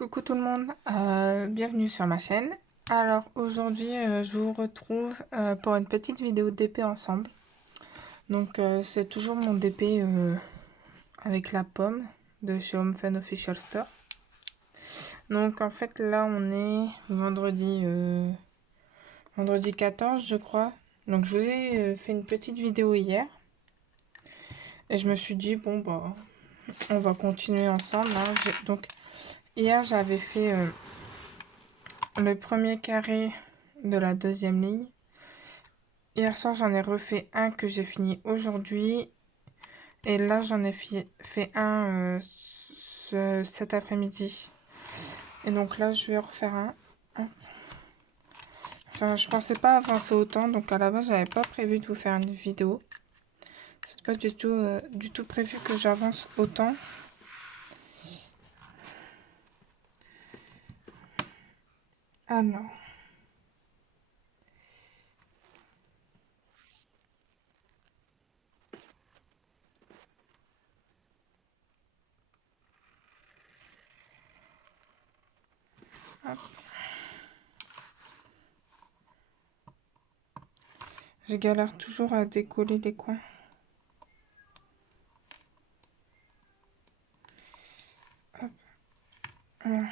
Coucou tout le monde, bienvenue sur ma chaîne. Alors aujourd'hui je vous retrouve pour une petite vidéo d'épée ensemble. Donc c'est toujours mon DP avec la pomme de chez Home Fun Official Store. Donc en fait là on est vendredi 14 je crois. Donc je vous ai fait une petite vidéo hier. Et je me suis dit bon bah on va continuer ensemble. Hein. Donc hier j'avais fait le premier carré de la deuxième ligne. Hier soir, j'en ai refait un que j'ai fini aujourd'hui. Et là, j'en ai fait un cet après-midi. Et donc là, je vais refaire un. Enfin, je pensais pas avancer autant. Donc à la base, j'avais pas prévu de vous faire une vidéo. C'est pas du tout prévu que j'avance autant. Alors. Hop. Je galère toujours à décoller les coins. Hop. Voilà.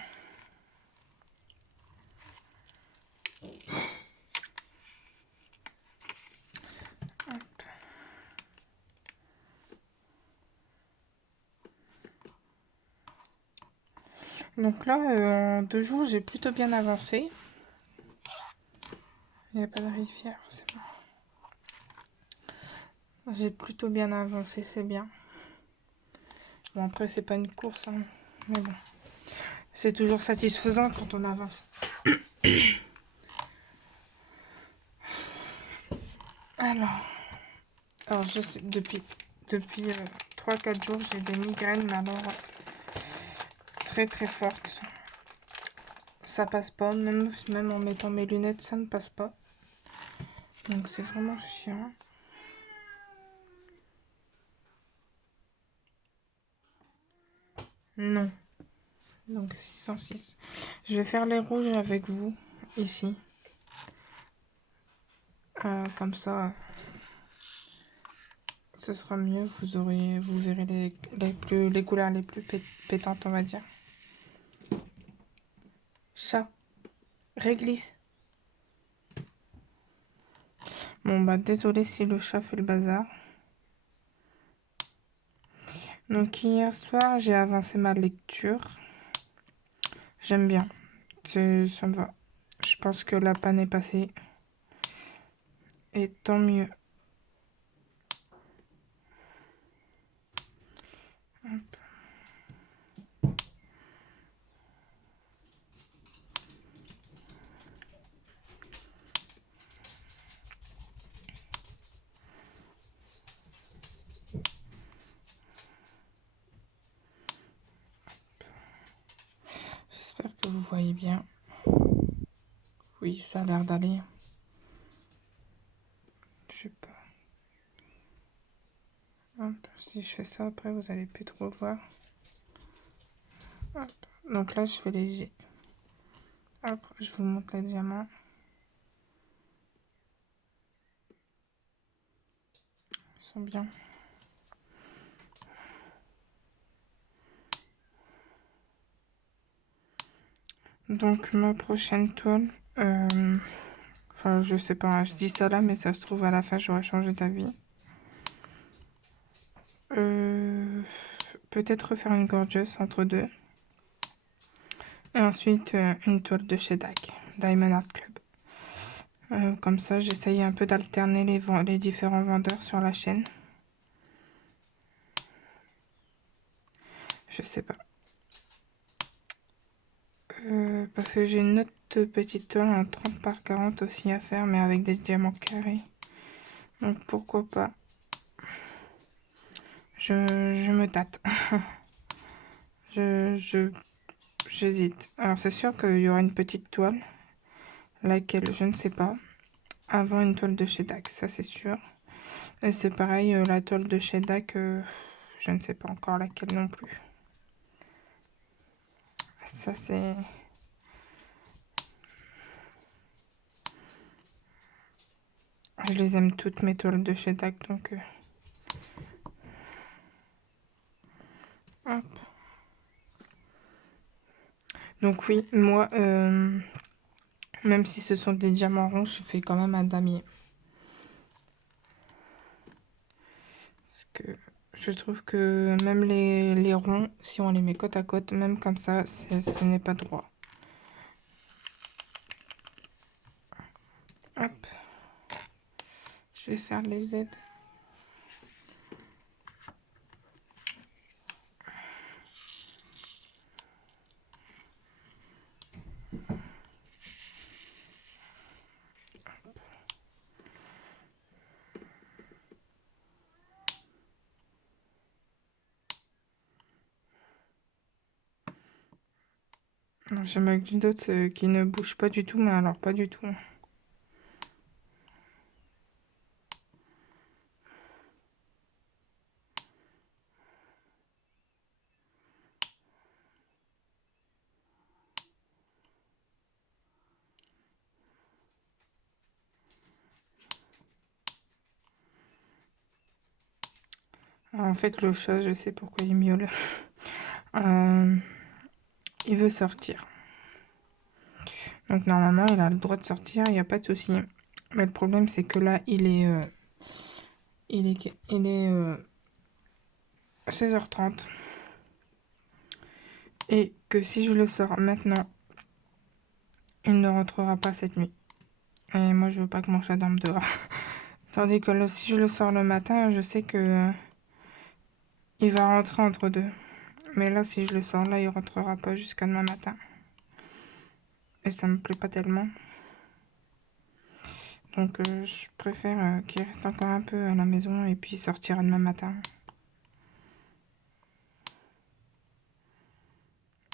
Hop. Donc là, en 2 jours, j'ai plutôt bien avancé. Il n'y a pas de rivière, c'est bon. J'ai plutôt bien avancé, c'est bien. Bon, après, c'est pas une course, hein, mais bon. C'est toujours satisfaisant quand on avance. Alors je sais, depuis 3-4 jours, j'ai des migraines, mais alors très très fortes. Ça passe pas, même en mettant mes lunettes, ça ne passe pas. Donc c'est vraiment chiant. Non. Donc 606. Je vais faire les rouges avec vous, ici. Comme ça, ce sera mieux. Vous verrez les couleurs les plus pétantes, on va dire. Chat. Réglisse. Bon bah désolé si le chat fait le bazar. Donc hier soir j'ai avancé ma lecture. J'aime bien. Ça me va. Je pense que la panne est passée. Et tant mieux. Hop. J'espère que vous voyez bien. Oui, ça a l'air d'aller. Je sais pas. Hop. Si je fais ça après, vous allez plus trop voir. Hop. Donc là, je fais léger. Hop, je vous montre les diamants. Ils sont bien. Donc ma prochaine toile, enfin je sais pas, hein, je dis ça là, mais ça se trouve à la fin j'aurais changé d'avis. Peut-être refaire une gorgeous entre deux. Et ensuite une toile de chez DAC, Diamond Art Club. Comme ça j'essaye un peu d'alterner les différents vendeurs sur la chaîne. Je sais pas. Parce que j'ai une autre petite toile en 30 par 40 aussi à faire, mais avec des diamants carrés. Donc pourquoi pas. Je me tâte. J'hésite. Alors c'est sûr qu'il y aura une petite toile, laquelle je ne sais pas, avant une toile de chez DAC, ça c'est sûr. Et c'est pareil, la toile de chez DAC, je ne sais pas encore laquelle non plus. Ça, c'est... Je les aime toutes, mes toiles de chez DAC, donc... Hop. Donc oui, moi, même si ce sont des diamants ronds, je fais quand même un damier. Parce que je trouve que même les ronds, si on les met côte à côte, même comme ça, ce n'est pas droit. Hop. Je vais faire les aides. J'ai ma glidote qui ne bouge pas du tout, mais alors pas du tout. En fait, le chat, je sais pourquoi il miaule. Il veut sortir. Donc normalement, il a le droit de sortir, il n'y a pas de souci. Mais le problème, c'est que là, il est 16h30. Et que si je le sors maintenant, il ne rentrera pas cette nuit. Et moi, je veux pas que mon chat dorme dehors. Tandis que si je le sors le matin, je sais que il va rentrer entre deux. Mais là, si je le sors là, il rentrera pas jusqu'à demain matin. Et ça me plaît pas tellement. Donc, je préfère qu'il reste encore un peu à la maison et puis sortira demain matin.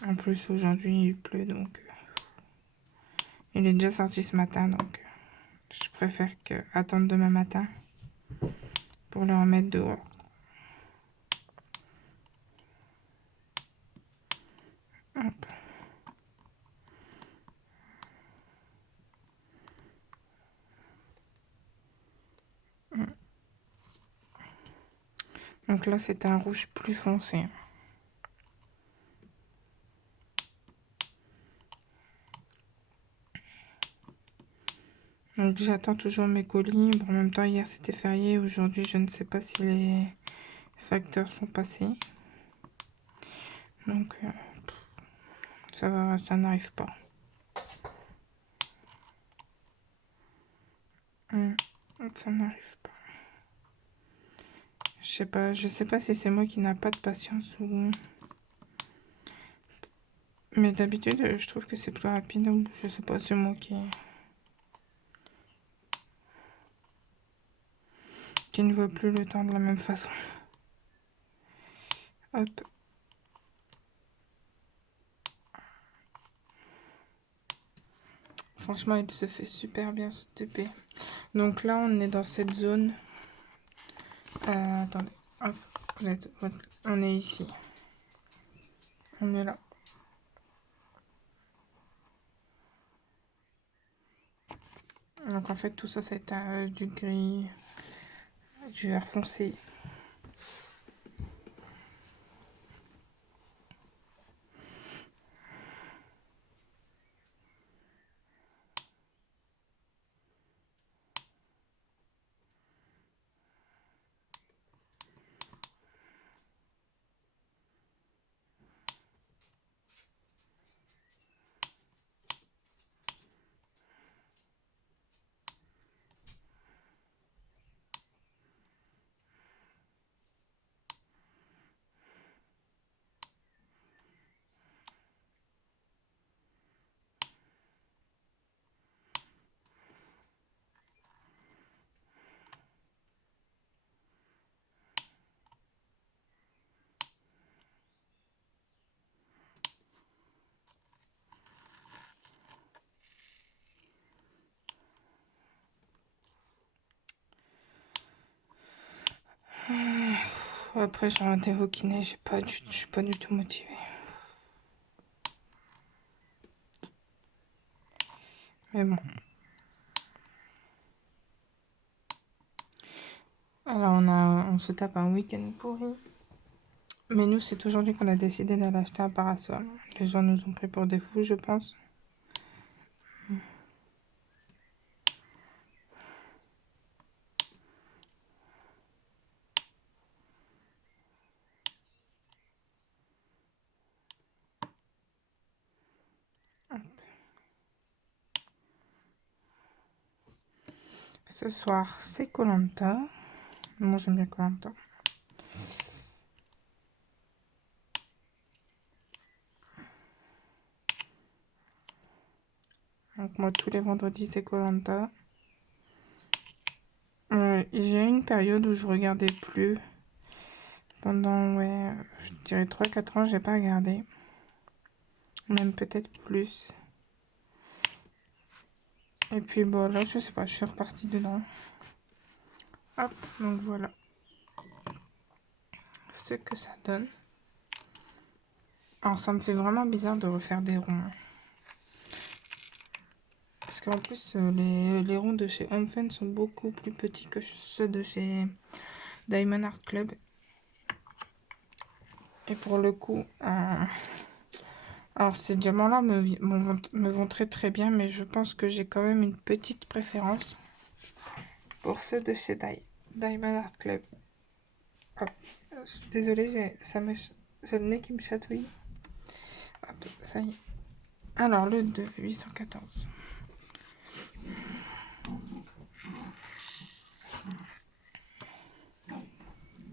En plus, aujourd'hui, il pleut, donc... il est déjà sorti ce matin, donc... je préfère attendre demain matin pour le remettre dehors. Hop. Donc là, c'est un rouge plus foncé. Donc j'attends toujours mes colis. Bon, en même temps, hier c'était férié. Aujourd'hui, je ne sais pas si les facteurs sont passés. Donc ça n'arrive pas. Ça n'arrive pas. Je sais pas si c'est moi qui n'a pas de patience ou... mais d'habitude, je trouve que c'est plus rapide. Ou je sais pas, c'est moi qui ne vois plus le temps de la même façon. Hop. Franchement, il se fait super bien ce TP. Donc là, on est dans cette zone. Attendez. Hop. On est ici. On est là. Donc en fait, tout ça, c'est du gris, du vert foncé. Après, j'ai un rendez-vous kiné, je suis pas du tout motivée. Mais bon. Alors on se tape un week-end pourri. Mais nous, c'est aujourd'hui qu'on a décidé d'aller acheter un parasol. Les gens nous ont pris pour des fous, je pense. Ce soir, c'est koh. Moi, j'aime bien koh. Donc moi, tous les vendredis, c'est koh. J'ai eu une période où je regardais plus. Pendant, ouais, je dirais 3-4 ans, j'ai pas regardé. Même peut-être plus. Et puis bon, là, je sais pas, je suis repartie dedans. Hop, donc voilà ce que ça donne. Alors, ça me fait vraiment bizarre de refaire des ronds. Parce qu'en plus, les ronds de chez Home Fun sont beaucoup plus petits que ceux de chez Diamond Art Club. Et pour le coup, alors ces diamants-là me vont très très bien, mais je pense que j'ai quand même une petite préférence pour ceux de chez Diamond Art Club. Hop. Je suis désolée, j'ai le nez qui me chatouille. Hop, ça y est. Alors, le 2, 814.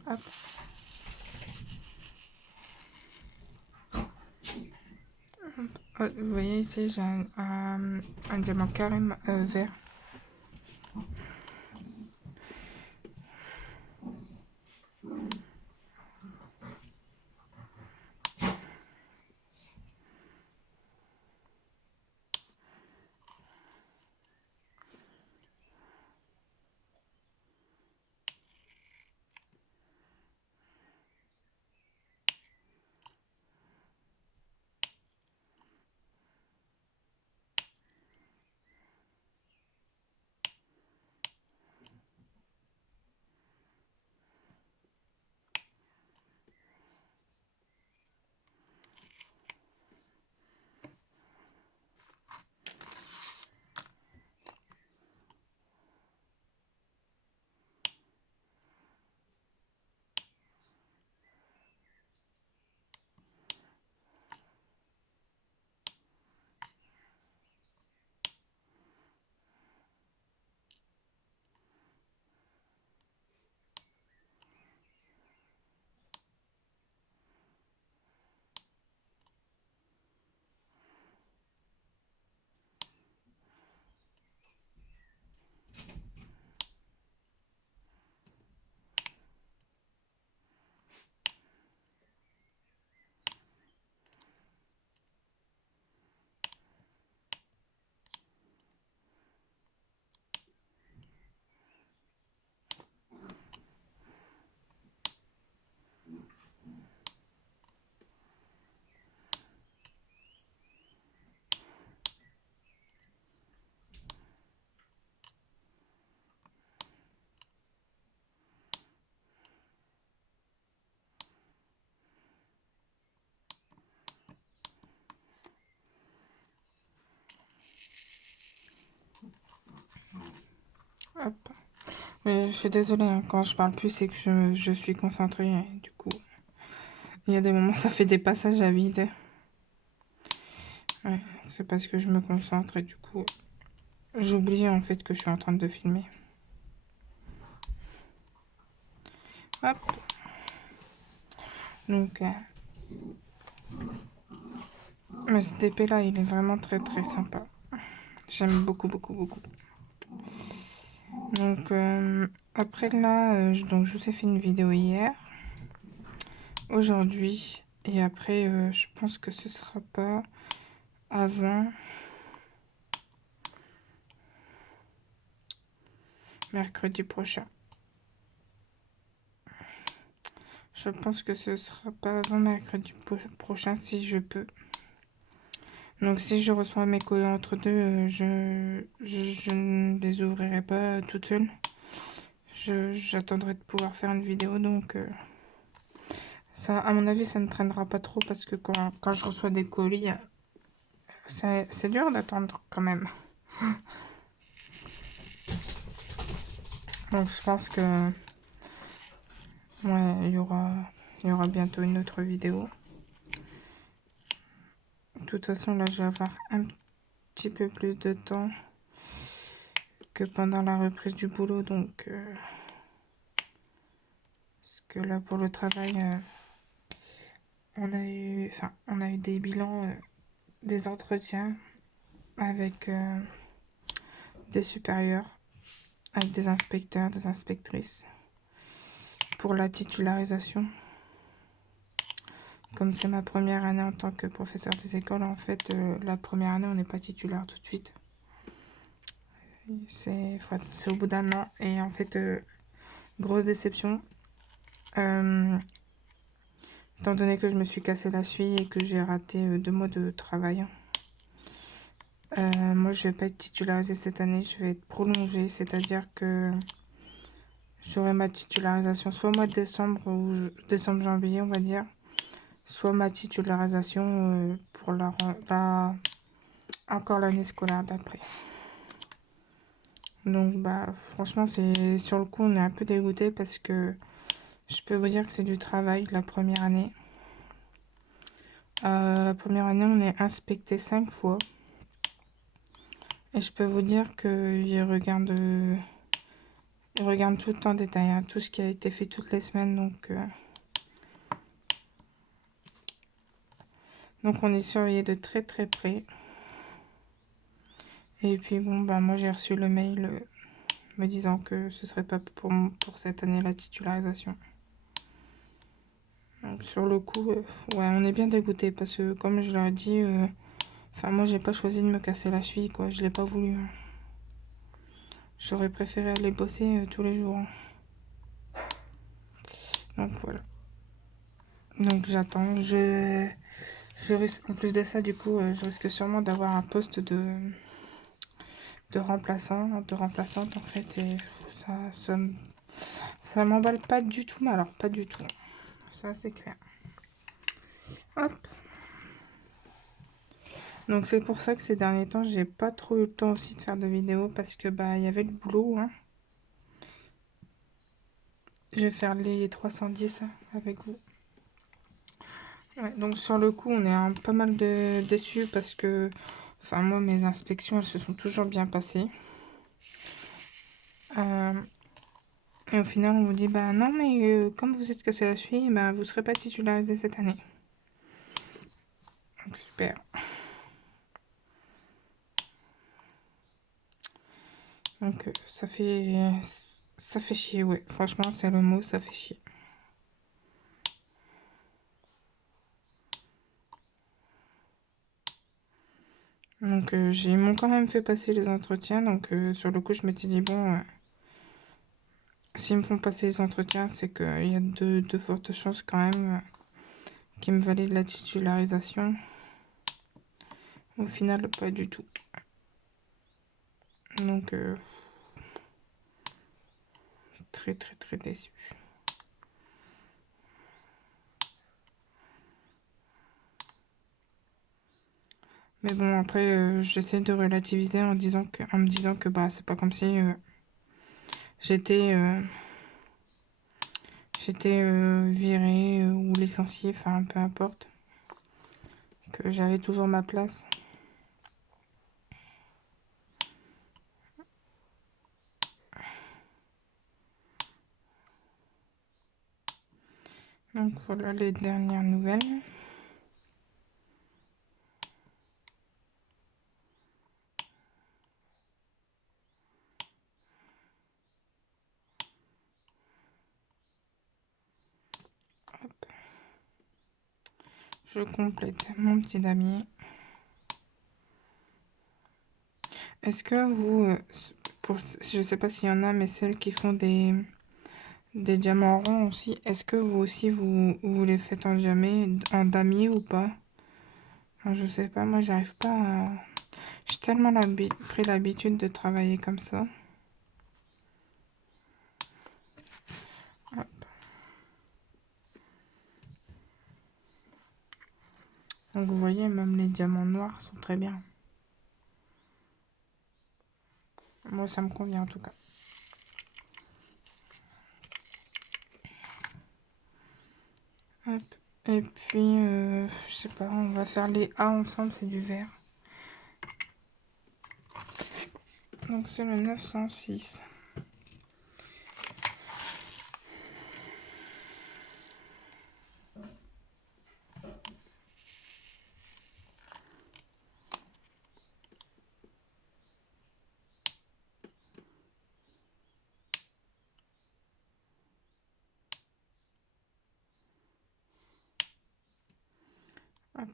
Hop. Vous voyez ici, j'ai un diamant carré vert. Hop. Mais je suis désolée, hein, quand je parle plus, c'est que je suis concentrée. Et du coup, il y a des moments, ça fait des passages à vide. Ouais, c'est parce que je me concentre et du coup, j'oublie en fait que je suis en train de filmer. Hop. Donc, mais cet épée là, il est vraiment très très sympa. J'aime beaucoup, beaucoup, beaucoup. Donc, après là, donc, je vous ai fait une vidéo hier, aujourd'hui, et après, je pense que ce sera pas avant mercredi prochain. Je pense que ce sera pas avant mercredi prochain si je peux. Donc si je reçois mes colis entre deux, je ne les ouvrirai pas toute seule. J'attendrai de pouvoir faire une vidéo, donc ça, à mon avis, ça ne traînera pas trop parce que quand je reçois des colis, c'est dur d'attendre quand même. Donc je pense que ouais, il y aura bientôt une autre vidéo. De toute façon, là, je vais avoir un petit peu plus de temps que pendant la reprise du boulot, donc parce que là, pour le travail, on a eu des bilans, des entretiens avec des supérieurs, avec des inspecteurs, des inspectrices pour la titularisation. Comme c'est ma première année en tant que professeur des écoles, en fait, la première année, on n'est pas titulaire tout de suite. C'est au bout d'un an. Et en fait, grosse déception. Étant donné que je me suis cassé la cheville et que j'ai raté 2 mois de travail. Moi, je vais pas être titularisée cette année, je vais être prolongée, c'est-à-dire que j'aurai ma titularisation soit au mois de décembre ou décembre-janvier, on va dire, soit ma titularisation pour encore l'année scolaire d'après. Donc, bah, franchement, sur le coup, on est un peu dégoûté parce que je peux vous dire que c'est du travail la première année. La première année, on est inspecté 5 fois. Et je peux vous dire qu'ils regardent tout en détail, hein, tout ce qui a été fait toutes les semaines. Donc on est surveillé de très très près. Et puis bon, bah moi j'ai reçu le mail me disant que ce serait pas pour cette année la titularisation. Donc sur le coup, ouais, on est bien dégoûté parce que comme je leur ai dit, moi j'ai pas choisi de me casser la cheville, quoi, je l'ai pas voulu. J'aurais préféré aller bosser tous les jours. Donc voilà. Donc j'attends. Je risque, en plus de ça, du coup, je risque sûrement d'avoir un poste de remplaçante en fait. Et ça m'emballe pas du tout, mais alors pas du tout. Ça, c'est clair. Hop. Donc c'est pour ça que ces derniers temps, j'ai pas trop eu le temps aussi de faire de vidéos parce que bah il y avait le boulot, hein. Je vais faire les 310 avec vous. Ouais, donc sur le coup, on est pas mal déçus parce que, moi, mes inspections, elles se sont toujours bien passées. Et au final, on vous dit, bah non, mais comme vous êtes cassé la cheville, bah, vous serez pas titularisé cette année. Donc super. Donc ça fait chier, ouais. Franchement, c'est le mot, ça fait chier. Donc ils m'ont quand même fait passer les entretiens. Donc sur le coup, je m'étais dit, bon, s'ils me font passer les entretiens, c'est qu'il y a de fortes chances quand même qu'ils me valident la titularisation. Au final, pas du tout. Donc très très très déçu. Mais bon, après, j'essaie de relativiser en me disant que bah c'est pas comme si j'étais virée ou licenciée, enfin peu importe, que j'avais toujours ma place. Donc voilà les dernières nouvelles. Hop. Je complète mon petit damier. Est-ce que vous, je sais pas s'il y en a, mais celles qui font des diamants ronds aussi, est-ce que vous aussi vous les faites en damier ou pas? Enfin, je sais pas, moi j'arrive pas à... J'ai tellement pris l'habitude de travailler comme ça. Hop. Donc vous voyez, même les diamants noirs sont très bien. Moi ça me convient en tout cas. Hop. Et puis, je sais pas, on va faire les A ensemble, c'est du vert. Donc c'est le 906. Hop.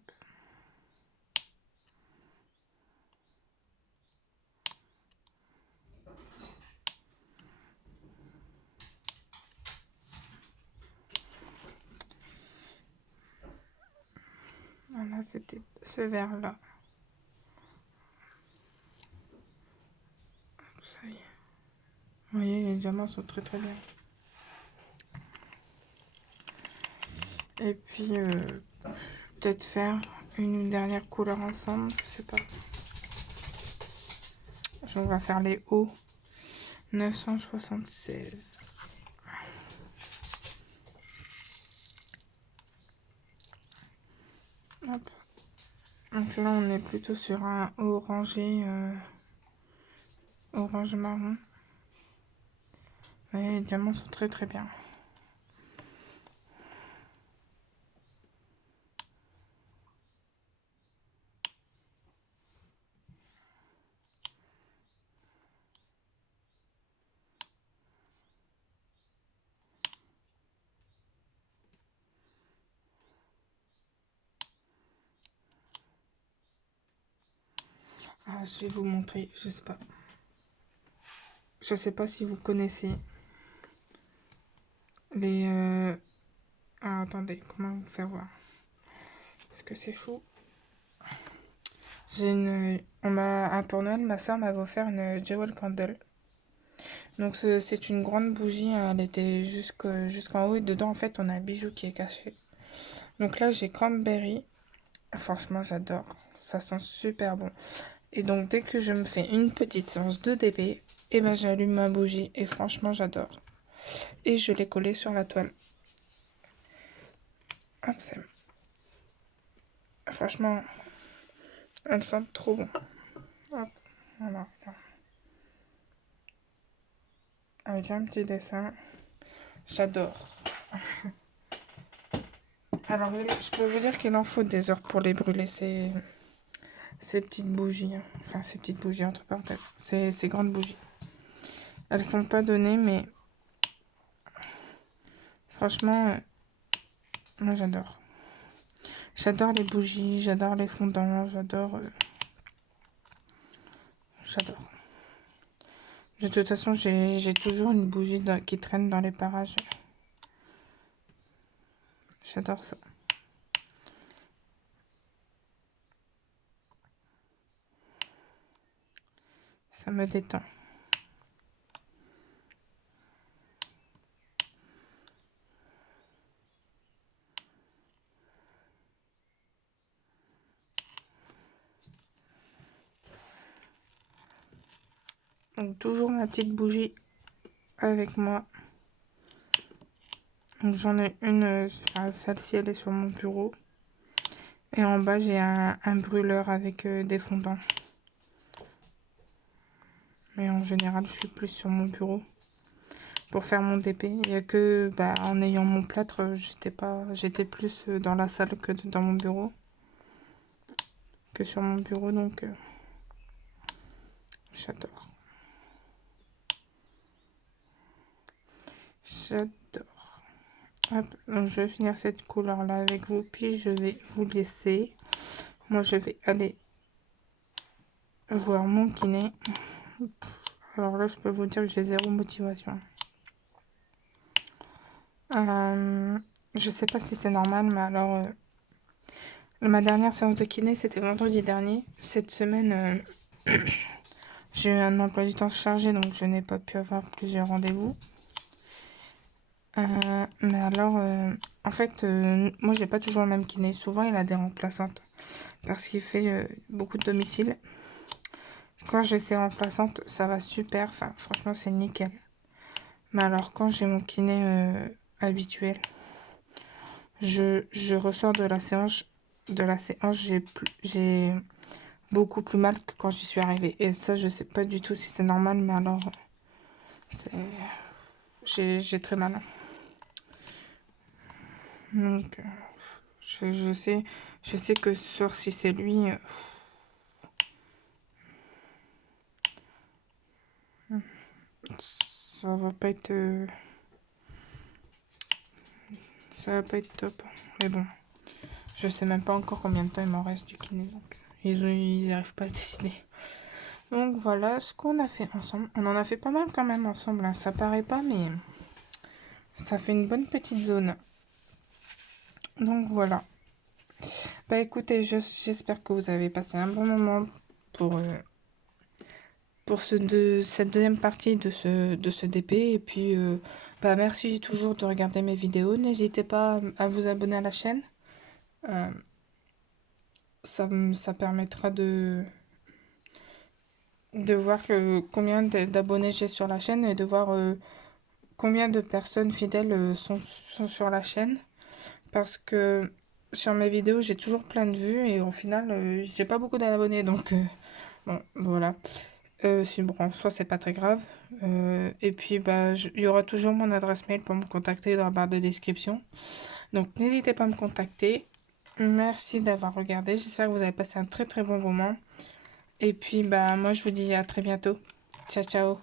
Voilà, c'était ce vert là. Ça y est. Vous voyez, les diamants sont très très bien. Et puis, peut-être faire une dernière couleur ensemble, je sais pas. On va faire les hauts. 976. Hop. Donc là, on est plutôt sur un orangé, orange marron. Ouais, les diamants sont très très bien. Ah, je vais vous montrer, je sais pas. Je sais pas si vous connaissez les... Ah, attendez, comment vous faire voir? Parce que c'est chaud. J'ai une... pour Noël, ma soeur m'avait offert une Jewel Candle. Donc c'est une grande bougie, hein, elle était jusqu'en haut et dedans en fait on a un bijou qui est caché. Donc là j'ai Cranberry, franchement j'adore, ça sent super bon. Et donc dès que je me fais une petite séance de DP, et ben j'allume ma bougie et franchement j'adore. Et je l'ai collée sur la toile. Hop, franchement, elle sent trop bon. Hop, voilà. Avec un petit dessin, j'adore. Alors je peux vous dire qu'il en faut des heures pour les brûler, ces petites bougies, hein. Enfin ces petites bougies entre parenthèses, ces grandes bougies. Elles sont pas données mais franchement, moi j'adore. J'adore les bougies, j'adore les fondants, j'adore. De toute façon, j'ai toujours une bougie qui traîne dans les parages. J'adore ça. Ça me détend. Donc toujours ma petite bougie avec moi. Donc j'en ai une, enfin, celle-ci elle est sur mon bureau. Et en bas j'ai un brûleur avec des fondants. Mais en général je suis plus sur mon bureau pour faire mon DP. Il n'y a que en ayant mon plâtre, j'étais plus dans la salle que dans mon bureau. Que sur mon bureau, donc j'adore. J'adore. Hop, donc je vais finir cette couleur là avec vous, puis je vais vous laisser. Moi je vais aller voir mon kiné. Alors là je peux vous dire que j'ai zéro motivation. Je sais pas si c'est normal, mais alors Ma dernière séance de kiné, c'était vendredi dernier. Cette semaine, j'ai eu un emploi du temps chargé, donc je n'ai pas pu avoir plusieurs rendez-vous. Mais alors, en fait, moi, j'ai pas toujours le même kiné. Souvent, il a des remplaçantes parce qu'il fait beaucoup de domicile. Quand j'ai ces remplaçantes, ça va super. Enfin, franchement, c'est nickel. Mais alors, quand j'ai mon kiné habituel, je ressors de la séance, j'ai beaucoup plus mal que quand j'y suis arrivée. Et ça, je sais pas du tout si c'est normal, mais alors, c'est, j'ai très mal. Donc, je sais que sur si c'est lui, ça va pas être, ça va pas être top. Mais bon, je sais même pas encore combien de temps il m'en reste du kiné, donc ils arrivent pas à se décider. Donc voilà ce qu'on a fait ensemble. On en a fait pas mal quand même ensemble, hein. Ça paraît pas, mais ça fait une bonne petite zone. Donc voilà. Bah écoutez, j'espère que vous avez passé un bon moment pour, cette deuxième partie de ce DP. Et puis, bah merci toujours de regarder mes vidéos. N'hésitez pas à vous abonner à la chaîne. Euh, ça permettra de voir combien d'abonnés j'ai sur la chaîne et de voir combien de personnes fidèles sont sur la chaîne. Parce que sur mes vidéos, j'ai toujours plein de vues et au final, j'ai pas beaucoup d'abonnés. Donc, bon, voilà. Bon, en soi, c'est pas très grave. Et puis, bah, il y aura toujours mon adresse mail pour me contacter dans la barre de description. Donc, n'hésitez pas à me contacter. Merci d'avoir regardé. J'espère que vous avez passé un très très bon moment. Et puis, bah, moi, je vous dis à très bientôt. Ciao, ciao.